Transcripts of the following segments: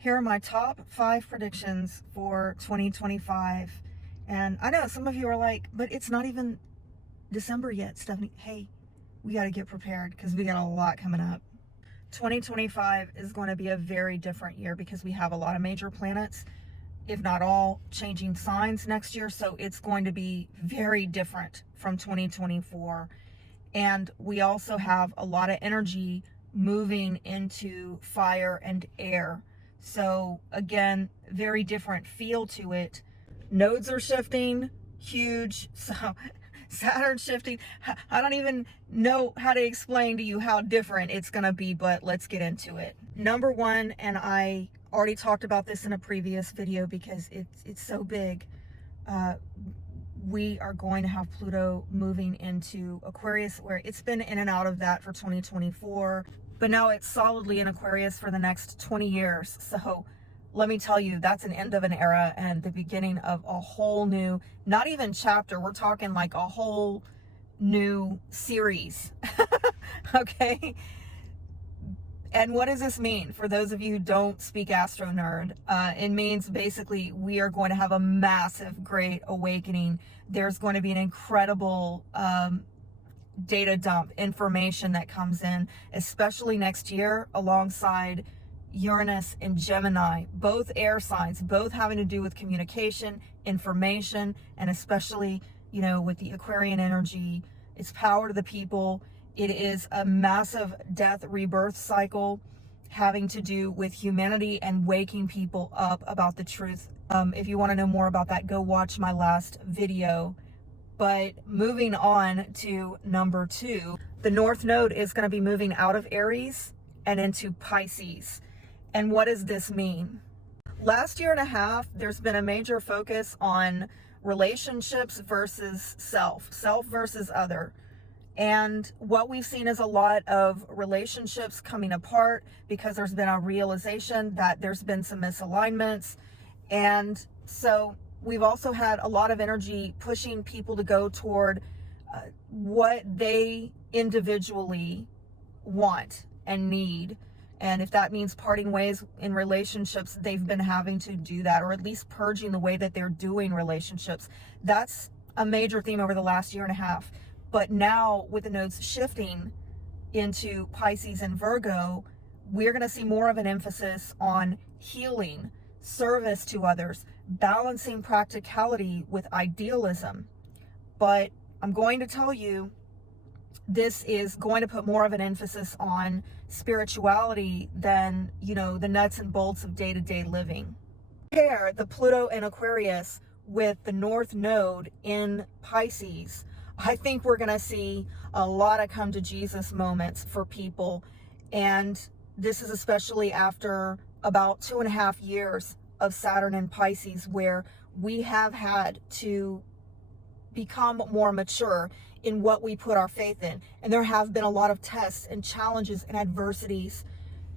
Here are my top 5 predictions for 2025. And I know some of you are like, but it's not even December yet, Stephanie. Hey, we got to get prepared because we got a lot coming up. 2025 is going to be a very different year because we have a lot of major planets, if not all, changing signs next year. So it's going to be very different from 2024. And we also have a lot of energy moving into fire and air. So again, very different feel to it. Nodes are shifting, huge. So Saturn shifting. I don't even know how to explain to you how different it's going to be, but let's get into it. Number one, and I already talked about this in a previous video because it's so big. We are going to have Pluto moving into Aquarius, where it's been in and out of that for 2024, but now it's solidly in Aquarius for the next 20 years. So let me tell you, that's an end of an era and the beginning of a whole new, not even chapter, we're talking like a whole new series. Okay. And what does this mean for those of you who don't speak Astro Nerd? It means basically we are going to have a massive great awakening. There's going to be an incredible data dump, information that comes in, especially next year alongside Uranus and Gemini, both air signs, both having to do with communication, information, and especially, you know, with the Aquarian energy, it's power to the people. It is a massive death rebirth cycle having to do with humanity and waking people up about the truth. If you want to know more about that, go watch my last video. But moving on to number 2, the North Node is going to be moving out of Aries and into Pisces. And what does this mean? Last year and a half, there's been a major focus on relationships versus self versus other. And what we've seen is a lot of relationships coming apart because there's been a realization that there's been some misalignments. And so we've also had a lot of energy pushing people to go toward what they individually want and need. And if that means parting ways in relationships, they've been having to do that, or at least purging the way that they're doing relationships. That's a major theme over the last year and a half. But now with the nodes shifting into Pisces and Virgo, we're going to see more of an emphasis on healing, service to others, balancing practicality with idealism. But I'm going to tell you, this is going to put more of an emphasis on spirituality than, you know, the nuts and bolts of day-to-day living. Compare the Pluto in Aquarius with the North Node in Pisces. I think we're going to see a lot of come to Jesus moments for people. And this is especially after about 2.5 years of Saturn in Pisces, where we have had to become more mature in what we put our faith in. And there have been a lot of tests and challenges and adversities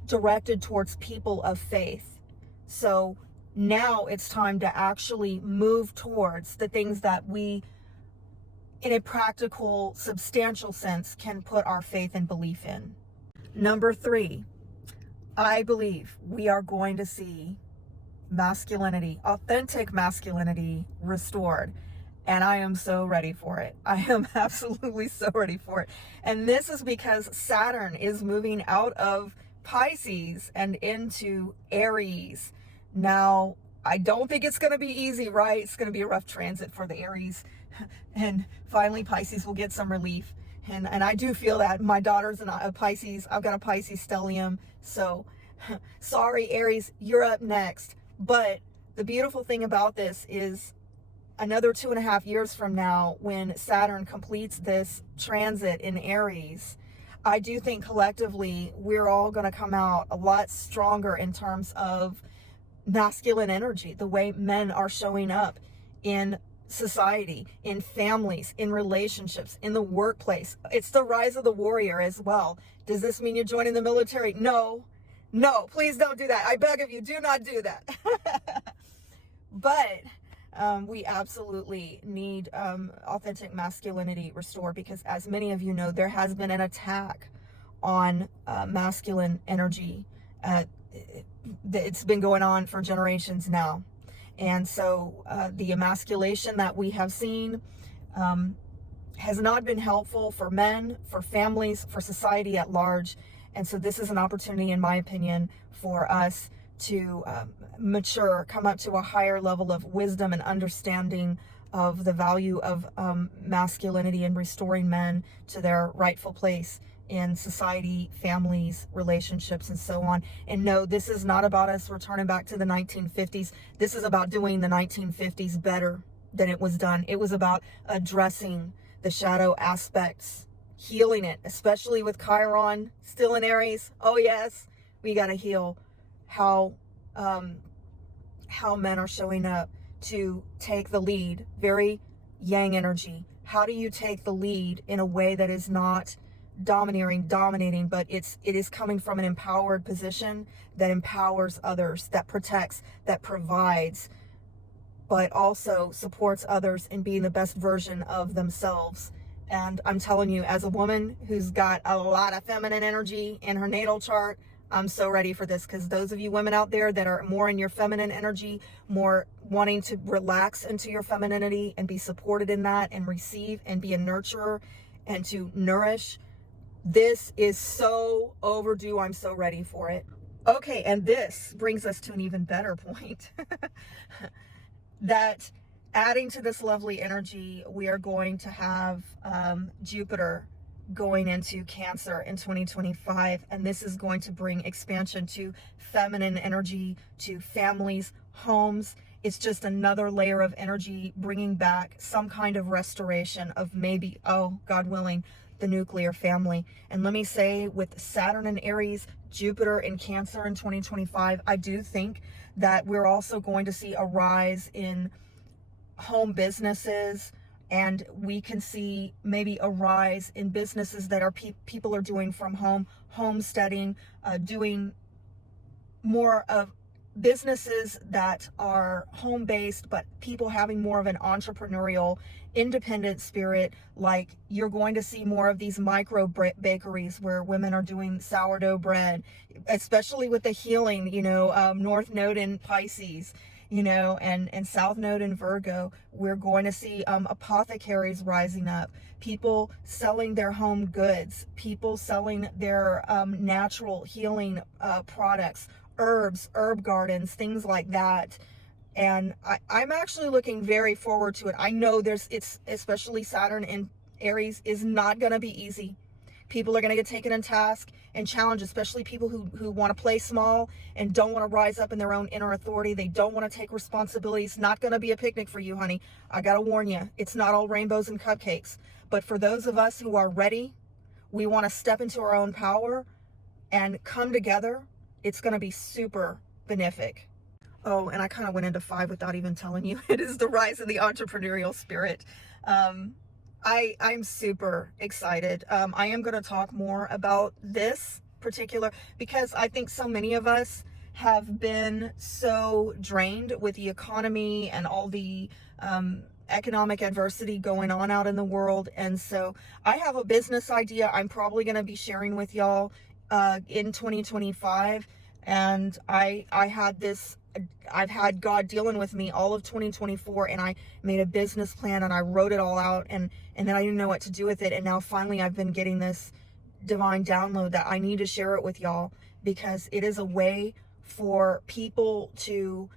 directed towards people of faith. So now it's time to actually move towards the things that we, in a practical, substantial sense, can put our faith and belief in. Number 3, I believe we are going to see masculinity, authentic masculinity restored. And I am so ready for it. I am absolutely so ready for it. And this is because Saturn is moving out of Pisces and into Aries. Now, I don't think it's going to be easy, right? It's going to be a rough transit for the Aries. And finally, Pisces will get some relief. And I do feel that. My daughter's a Pisces. I've got a Pisces stellium. So sorry, Aries, you're up next. But the beautiful thing about this is another 2.5 years from now, when Saturn completes this transit in Aries, I do think collectively we're all going to come out a lot stronger in terms of masculine energy, the way men are showing up in society, in families, in relationships, in the workplace. It's the rise of the warrior as well. Does this mean you're joining the military? No, please don't do that. I beg of you, do not do that. But we absolutely need authentic masculinity restored, because as many of you know, there has been an attack on masculine energy it's been going on for generations now. And so the emasculation that we have seen has not been helpful for men, for families, for society at large. And so this is an opportunity, in my opinion, for us to mature, come up to a higher level of wisdom and understanding of the value of masculinity and restoring men to their rightful place in society, families, relationships, and so on. And no, this is not about us returning back to the 1950s. This is about doing the 1950s better than it was done. It was about addressing the shadow aspects, healing it, especially with Chiron still in Aries. Oh yes, we got to heal how men are showing up to take the lead. Very yang energy. How do you take the lead in a way that is not dominating, but it is coming from an empowered position that empowers others, that protects, that provides, but also supports others in being the best version of themselves. And I'm telling you, as a woman who's got a lot of feminine energy in her natal chart, I'm so ready for this, because those of you women out there that are more in your feminine energy, more wanting to relax into your femininity and be supported in that and receive and be a nurturer and to nourish, this is so overdue. I'm so ready for it. Okay, and this brings us to an even better point. That adding to this lovely energy, we are going to have Jupiter going into Cancer in 2025, and this is going to bring expansion to feminine energy, to families, homes. It's just another layer of energy, bringing back some kind of restoration of maybe, oh, God willing, the nuclear family. And let me say, with Saturn in Aries, Jupiter in Cancer in 2025, I do think that we're also going to see a rise in home businesses, and we can see maybe a rise in businesses that are people are doing from home, homesteading, doing more of businesses that are home-based, but people having more of an entrepreneurial, independent spirit. Like, you're going to see more of these micro bakeries where women are doing sourdough bread, especially with the healing, North Node in Pisces, and South Node in Virgo. We're going to see apothecaries rising up, people selling their home goods, people selling their natural healing products, herbs, herb gardens, things like that. And I'm actually looking very forward to it. I know it's especially Saturn in Aries is not going to be easy. People are going to get taken in task and challenged, especially people who want to play small and don't want to rise up in their own inner authority. They don't want to take responsibility. It's not going to be a picnic for you, honey. I got to warn you, it's not all rainbows and cupcakes. But for those of us who are ready, we want to step into our own power and come together. It's going to be super benefic. Oh, and I kind of went into 5 without even telling you. It is the rise of the entrepreneurial spirit. I'm super excited. I am going to talk more about this particular, because I think so many of us have been so drained with the economy and all the economic adversity going on out in the world. And so I have a business idea I'm probably going to be sharing with y'all in 2025. And I've had God dealing with me all of 2024, and I made a business plan and I wrote it all out, and then I didn't know what to do with it. And now finally I've been getting this divine download that I need to share it with y'all, because it is a way for people to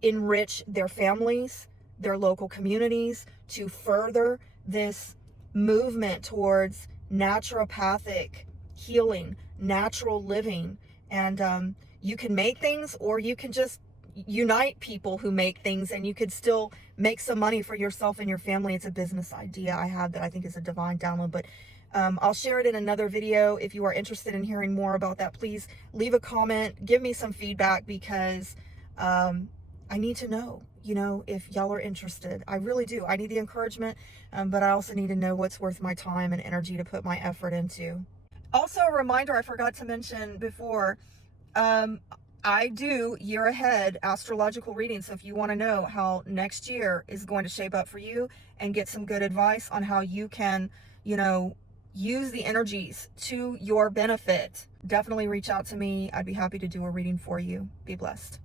enrich their families, their local communities, to further this movement towards naturopathic healing, natural living. And you can make things, or you can just unite people who make things, and you could still make some money for yourself and your family. It's a business idea I have that I think is a divine download, but I'll share it in another video. If you are interested in hearing more about that, please leave a comment, give me some feedback, because I need to know, if y'all are interested. I really do. I need the encouragement, but I also need to know what's worth my time and energy to put my effort into. Also, a reminder I forgot to mention before, I do year ahead astrological readings. So if you want to know how next year is going to shape up for you and get some good advice on how you can, use the energies to your benefit, definitely reach out to me. I'd be happy to do a reading for you. Be blessed.